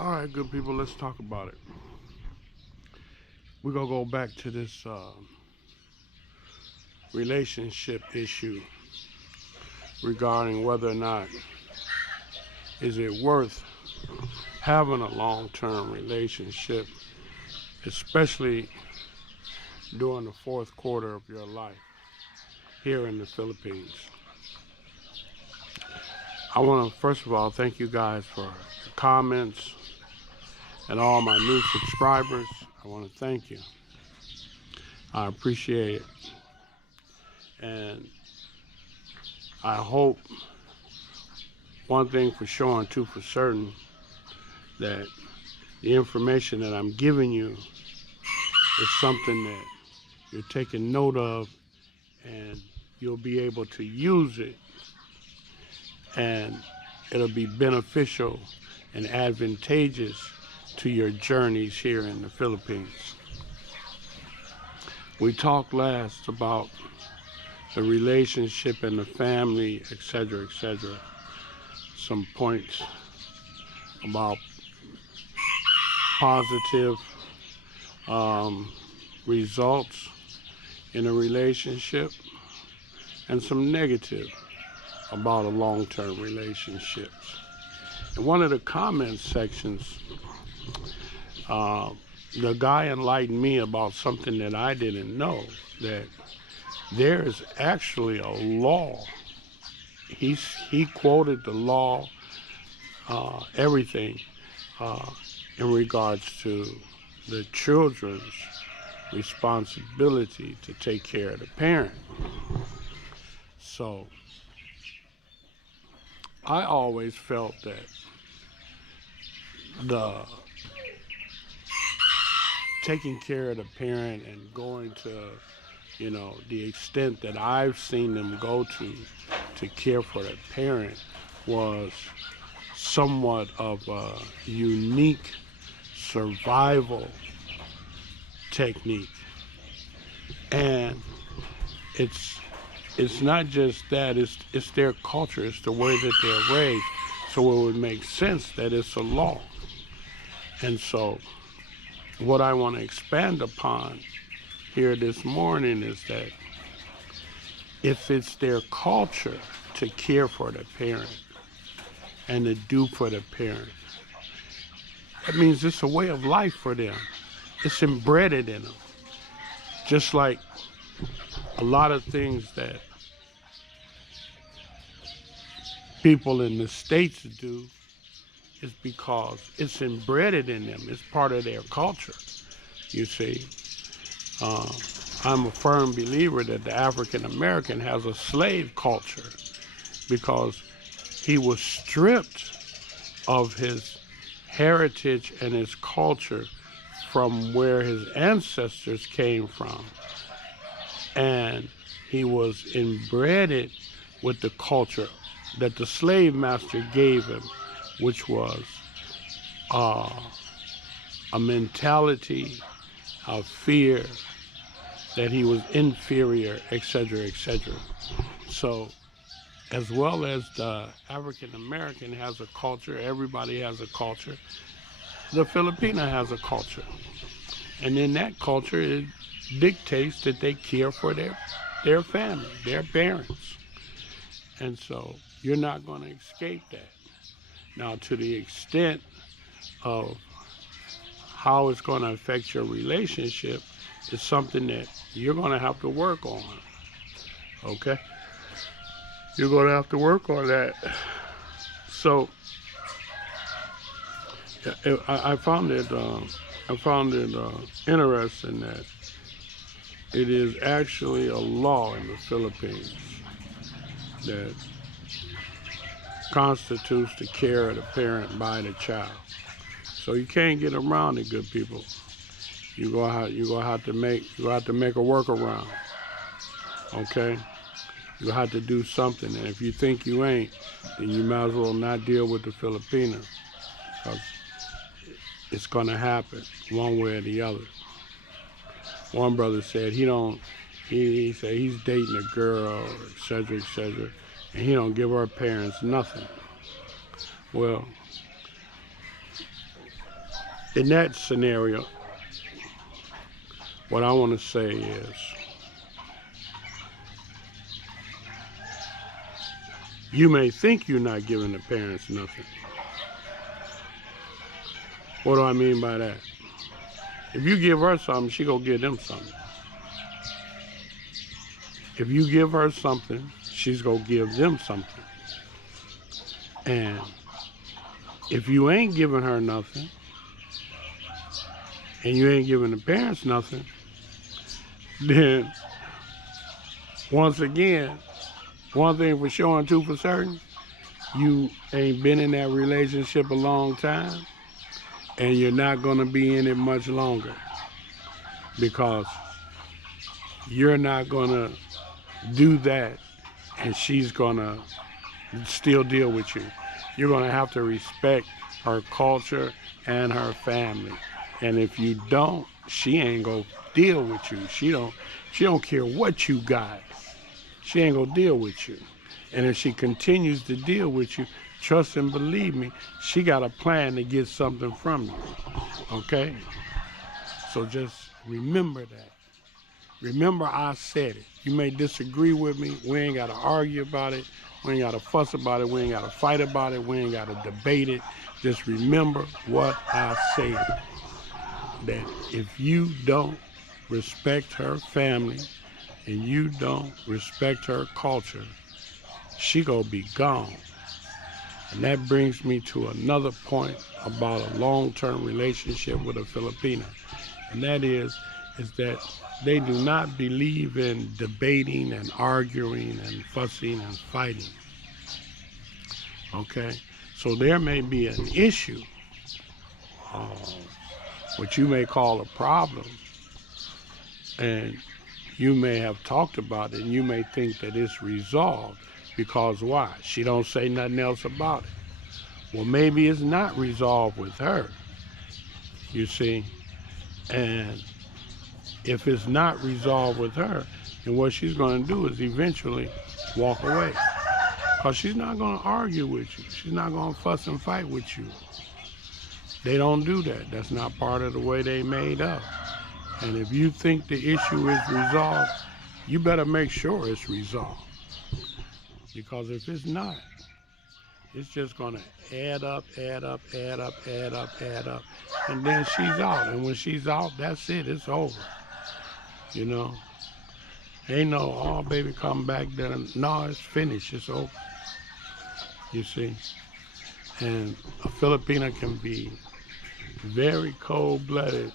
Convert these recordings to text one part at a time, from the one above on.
All right, good people, let's talk about it. We're going to go back to this relationship issue regarding whether or not is it worth having a long-term relationship, especially during the fourth quarter of your life here in the Philippines. I want to, first of all, thank you guys for your comments and all my new subscribers. I want to thank you. I appreciate it. And I hope one thing for sure and two for certain, that the information that I'm giving you is something that you're taking note of and you'll be able to use it, and it'll be beneficial and advantageous to your journeys here in the Philippines. We talked last about the relationship and the family, etc., etc. Some points about positive results in a relationship and some negative about a long-term relationships. In one of the comment sections, the guy enlightened me about something that I didn't know, that there is actually a law. He quoted the law, everything in regards to the children's responsibility to take care of the parent. So I always felt that the taking care of the parent and going to, the extent that I've seen them go to care for the parent was somewhat of a unique survival technique. And it's not just that, it's their culture, it's the way that they're raised. So it would make sense that it's a law. And so what I want to expand upon here this morning is that if it's their culture to care for the parent and to do for the parent, that means it's a way of life for them. It's embedded in them. Just like a lot of things that people in the States do is because it's embedded in them. It's part of their culture, you see. I'm a firm believer that the African American has a slave culture because he was stripped of his heritage and his culture from where his ancestors came from. And he was embedded with the culture that the slave master gave him, which was a mentality of fear, that he was inferior, etc., etc. So, as well as the African American has a culture, everybody has a culture, the Filipino has a culture. And in that culture, it dictates that they care for their family, their parents. And so, you're not going to escape that. Now, to the extent of how it's going to affect your relationship is something that you're going to have to work on, okay? You're going to have to work on that. So, I found it interesting that it is actually a law in the Philippines that constitutes the care of the parent by the child. So you can't get around it, good people. You're gonna have to make a workaround. Okay? You have to do something. And if you think you ain't, then you might as well not deal with the Filipino, because it's gonna happen one way or the other. One brother said he said he's dating a girl, etc., etc., and he don't give her parents nothing. Well, In that scenario, what I want to say is, you may think you're not giving the parents nothing. What do I mean by that? If you give her something, she gonna give them something. If you give her something, she's gonna give them something. And if you ain't giving her nothing, and you ain't giving the parents nothing, then once again, one thing for sure and two for certain, you ain't been in that relationship a long time, and you're not gonna be in it much longer, because you're not gonna do that and she's gonna still deal with you. You're gonna have to respect her culture and her family. And if you don't, she ain't gonna deal with you. She don't care what you got. She ain't gonna deal with you. And if she continues to deal with you, trust and believe me, she got a plan to get something from you. Okay? So just remember that. Remember I said it. You may disagree with me. We ain't gotta argue about it. We ain't gotta fuss about it. We ain't gotta fight about it. We ain't gotta debate it. Just remember what I said. That if you don't respect her family and you don't respect her culture, she gonna be gone. And that brings me to another point about a long-term relationship with a Filipino. And that is that they do not believe in debating and arguing and fussing and fighting. Okay? So there may be an issue, what you may call a problem, and you may have talked about it and you may think that it's resolved, because why? She don't say nothing else about it. Well, maybe it's not resolved with her, you see. And if it's not resolved with her, then what she's going to do is eventually walk away, because she's not going to argue with you. She's not going to fuss and fight with you. They don't do that. That's not part of the way they made up. And if you think the issue is resolved, you better make sure it's resolved. Because if it's not, it's just going to add up, and then she's out. And when she's out, that's it. It's over. You know? Ain't no, oh, baby, come back then. No, it's finished. It's over. You see? And a Filipino can be very cold-blooded,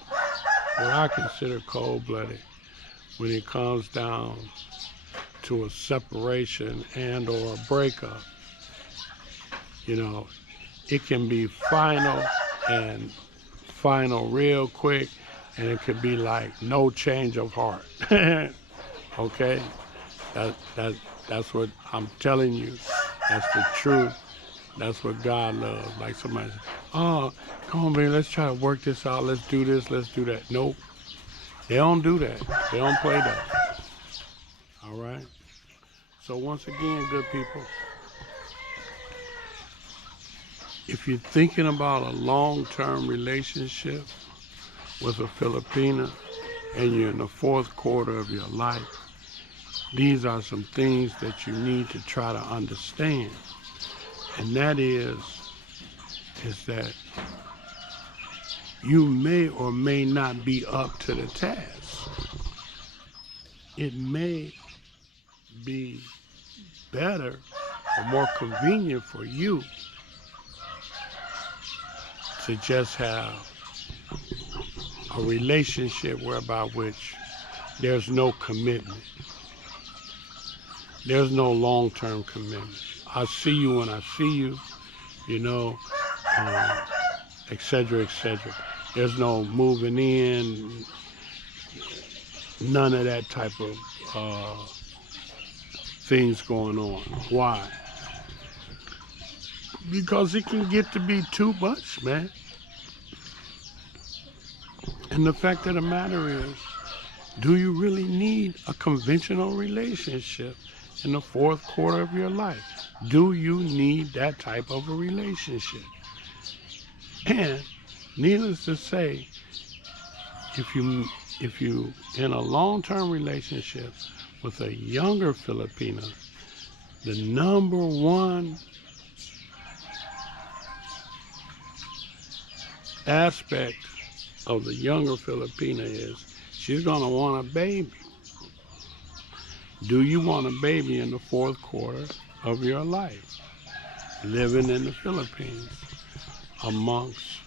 what I consider cold-blooded, when it comes down to a separation and or a breakup. You know, it can be final real quick, and it could be like no change of heart. Okay? That's what I'm telling you. That's the truth. That's what God loves. Like somebody says, oh, come on, baby, let's try to work this out. Let's do this, let's do that. Nope. They don't do that. They don't play that. All right? So once again, good people, if you're thinking about a long-term relationship with a Filipina and you're in the fourth quarter of your life, these are some things that you need to try to understand. And that is that you may or may not be up to the task. It may be better or more convenient for you to just have a relationship whereby which there's no commitment. There's no long-term commitment. I see you when I see you, you know, et cetera, et cetera. There's no moving in, none of that type of things going on. Why? Because it can get to be too much, man. And the fact of the matter is, do you really need a conventional relationship in the fourth quarter of your life? Do you need that type of a relationship? And Needless to say, if you in a long-term relationship with a younger Filipino, the number one aspect of the younger Filipina is she's gonna want a baby. Do you want a baby in the fourth quarter of your life, living in the Philippines amongst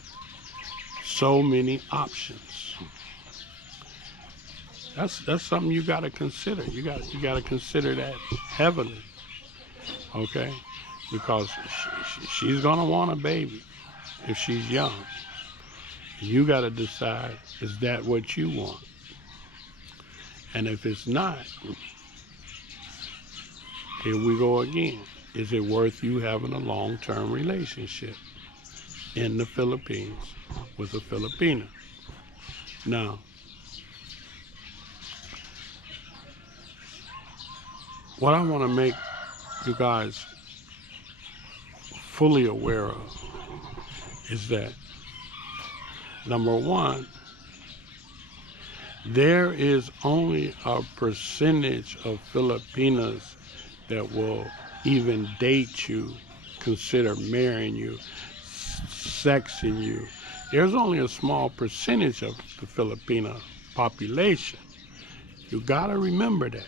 so many options? That's something you got to consider. You got to consider that heavily, okay? Because she's gonna want a baby if she's young. You got to decide, is that what you want? And if it's not, here we go again. Is it worth you having a long-term relationship in the Philippines with a Filipina? Now, what I want to make you guys fully aware of is that, number one, there is only a percentage of Filipinas that will even date you, consider marrying you, sexing you. There's only a small percentage of the Filipino population. You gotta remember that.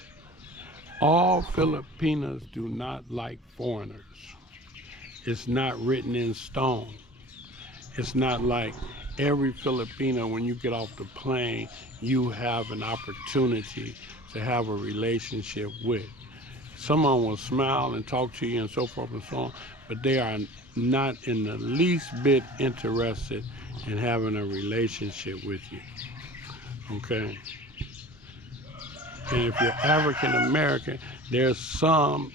All Filipinas do not like foreigners. It's not written in stone. It's not like every Filipino, when you get off the plane, you have an opportunity to have a relationship with. Someone will smile and talk to you and so forth and so on, but they are not in the least bit interested in having a relationship with you, okay? And if you're African American, there's a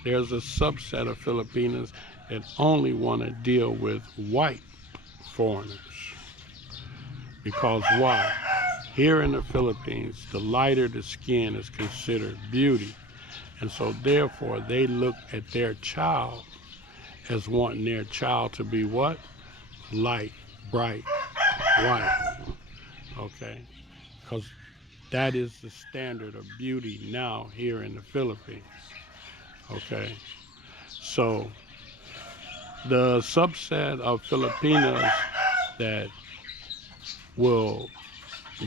subset of Filipinos that only want to deal with white foreigners. Because why? Here in the Philippines, the lighter the skin is considered beauty. And so therefore, they look at their child as wanting their child to be what? Light, bright, white. Okay? Because that is the standard of beauty now here in the Philippines. Okay? So the subset of Filipinos that will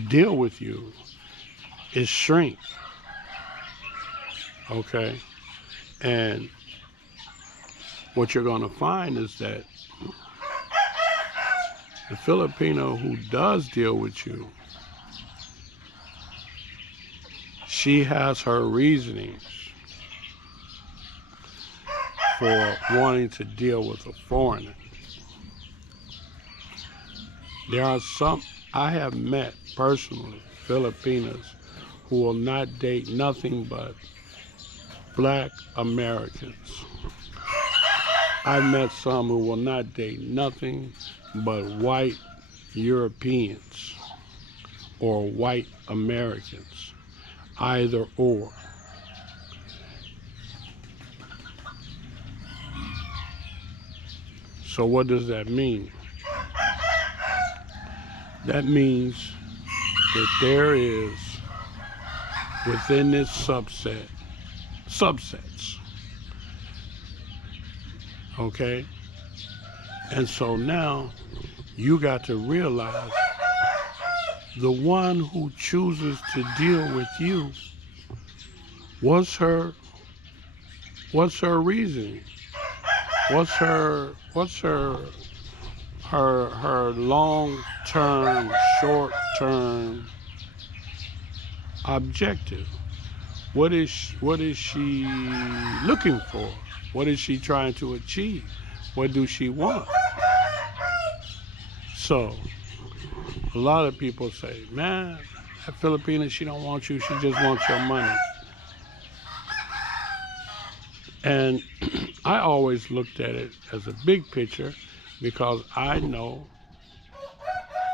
deal with you is shrink. Okay? And what you're going to find is that the Filipino who does deal with you, she has her reasonings for wanting to deal with a foreigner. There are some, I have met personally Filipinas who will not date nothing but Black Americans. I've met some who will not date nothing but white Europeans or white Americans, either or. So what does that mean? That means that there is, within this subsets, okay? And so now you got to realize the one who chooses to deal with you, what's her reasoning? What's her long-term, short-term objective? What is she looking for? What is she trying to achieve? What do she want? So a lot of people say, man, that Filipina, she don't want you, she just wants your money. And I always looked at it as a big picture, because I know,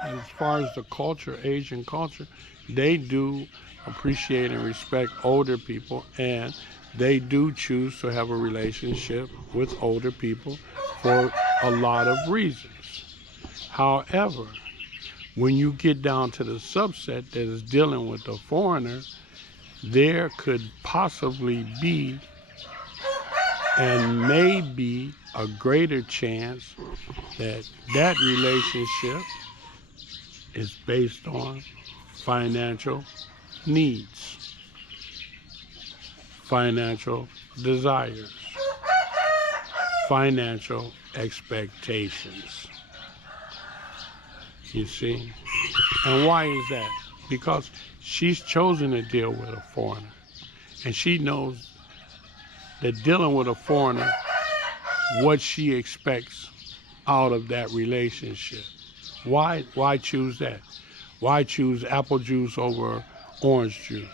as far as the culture, Asian culture, they do appreciate and respect older people, and they do choose to have a relationship with older people for a lot of reasons. However, When you get down to the subset that is dealing with the foreigner, there could possibly be and may be a greater chance that that relationship is based on financial needs, financial desires, financial expectations. You see? And why is that? Because she's chosen to deal with a foreigner. And she knows that dealing with a foreigner, what she expects out of that relationship. Why choose that? Why choose apple juice over orange juice?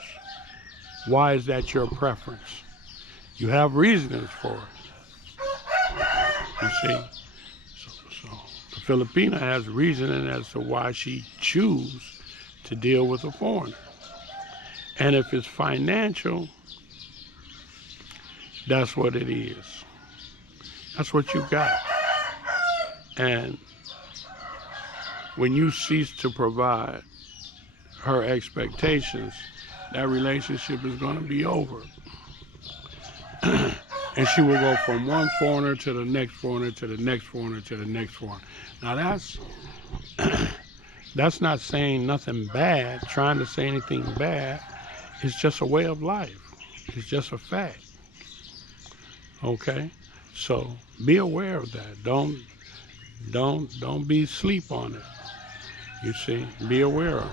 Why is that your preference? You have reasons for it. You see? So the Filipina has reasoning as to why she chooses to deal with a foreigner. And if it's financial, that's what it is. That's what you got. And when you cease to provide her expectations, that relationship is going to be over. And she will go from one foreigner to the next foreigner to the next foreigner to the next foreigner. Now that's not saying nothing bad, trying to say anything bad. It's just a way of life. It's just a fact. Okay? So be aware of that. Don't be asleep on it. You see? Be aware of it.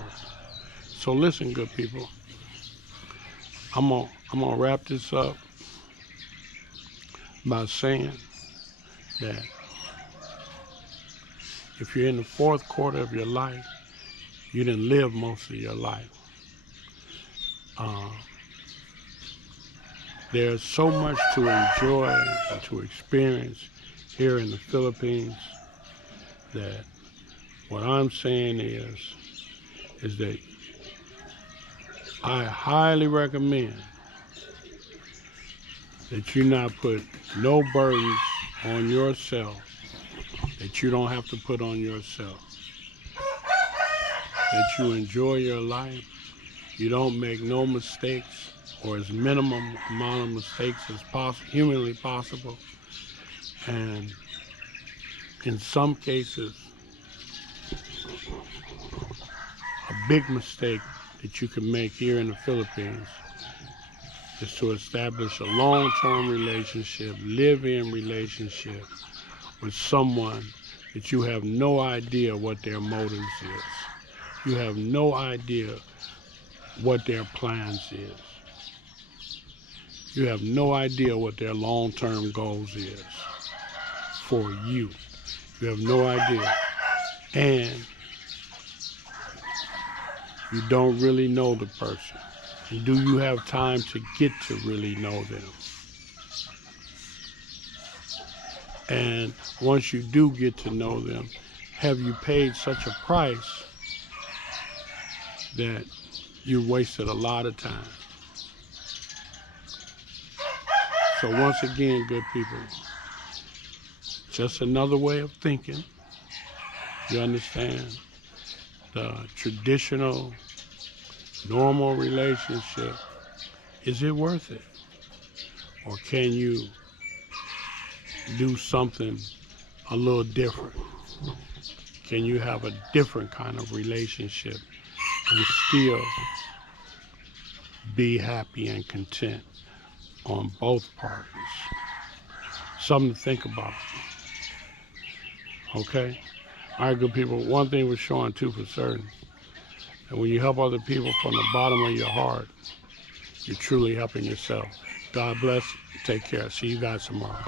So listen, good people. I'm gonna wrap this up by saying that if you're in the fourth quarter of your life, you didn't live most of your life. There's so much to enjoy and to experience here in the Philippines that what I'm saying is that I highly recommend that you not put no burdens on yourself that you don't have to put on yourself. That you enjoy your life, you don't make no mistakes or as minimum amount of mistakes as humanly possible. And in some cases, a big mistake that you can make here in the Philippines is to establish a long-term relationship, live-in relationship with someone that you have no idea what their motives is. You have no idea what their plans is. You have no idea what their long-term goals is for you. You have no idea. And you don't really know the person. And do you have time to get to really know them? And once you do get to know them, have you paid such a price that you wasted a lot of time? So once again, good people, just another way of thinking. You understand? The traditional, normal relationship, is it worth it? Or can you do something a little different? Can you have a different kind of relationship and still be happy and content on both parties? Something to think about. Okay? All right, good people. One thing we're showing too for certain, that when you help other people from the bottom of your heart, you're truly helping yourself. God bless. Take care. See you guys tomorrow.